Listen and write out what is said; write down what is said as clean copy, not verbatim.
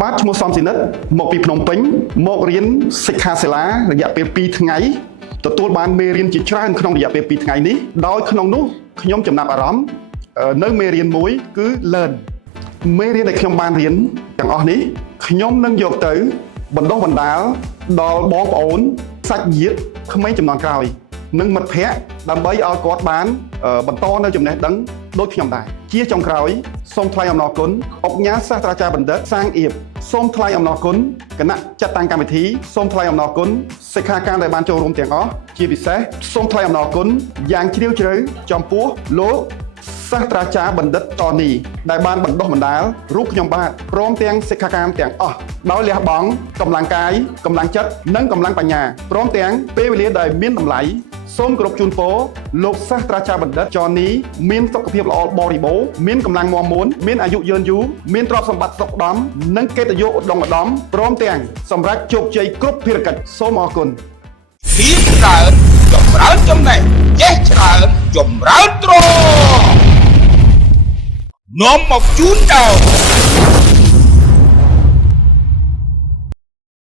បាទឈ្មោះសំស៊ីនិតមកពីភ្នំពេញមករៀនសិក្ខាសាលារយៈពេល2ថ្ងៃទទួលបានមេរៀនជាច្រើនក្នុងរយៈពេល2ថ្ងៃនេះដោយក្នុងនោះខ្ញុំចំណាប់អារម្មណ៍នៅមេរៀនមួយគឺ learn មេរៀនដែលខ្ញុំបានរៀនទាំងអស់នេះខ្ញុំនឹងយកទៅបណ្ដុះបណ្ដាលដល់បងប្អូនសាច់ញាតិក្មេងជំនាន់ក្រោយនិងមិត្តភ័ក្តិដើម្បីឲ្យគាត់បានបន្តនៅចំណេះដឹងដូចខ្ញុំដែរជាចុងក្រោយសូមថ្លែងអំណរគុណអង្គការសាស្ត្រាចារ្យបណ្ឌិតសាងអៀបសូមថ្លែងអំណរគុណគណៈចាត់តាំងកម្មវិធីសូមថ្លែងអំណរគុណសិក្ខាកាមដែលបានចូលរួមទាំងអស់ជាពិសេសសូមថ្លែងអំណរគុណយ៉ាងជ្រាលជ្រៅចំពោះលោកសាស្ត្រាចារ្យបណ្ឌិតតនីដែលបានបណ្ដុះបណ្ដាលរូបខ្ញុំបាទព្រមទាំងសិក្ខាកាមទាំងអស់ដោយលះបង់កម្លាំងកាយកម្លាំងចិត្តនិងកម្លាំងបញ្ញាព្រមទាំងពេលវេលាដែលមានតម្លៃសូមគោរពជូនពរលោកសាស្ត្រាចារ្យបណ្ឌិតចនីមានសុខភាពល្អបរិបូរណ៍មានកម្លាំងមាំមួនមានអាយុយឺនយូរមានទ្រព្យសម្បត្តិសុខដុមនិងកិត្តិយសឧត្តមឧត្តមព្រមទាំងសម្រាប់ជោគជ័យគ្រប់ភារកិច្ចសូមអរគុណភាពច្រើនចម្រើនចំណេះចេះច្រើនចម្រើនទ្រនាំមកជូនដល់